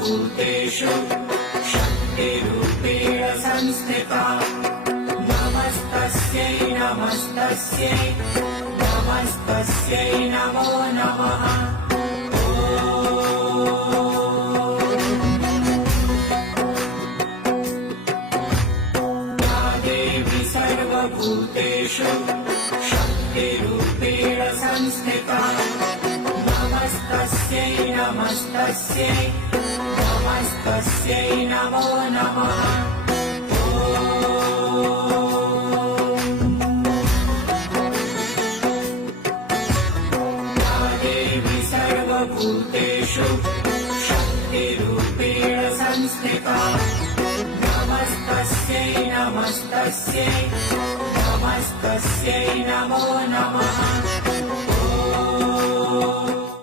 सर्वभूतेषु शक्तिरूपेण संस्थिता नमस्तस्यै नमस्तस्यै नमस्तस्यै नमो नमः। या देवी सर्वभूतेषु शक्तिरूपेण संस्थिता नमस्तस्यै नमस्तस्यै नमस्तस्यै नमो नमः। या देवी सर्वभूतेषु शक्तिरूपेण संस्थिता नमस्तस्यै नमस्तस्यै नमस्तस्यै नमो नमः।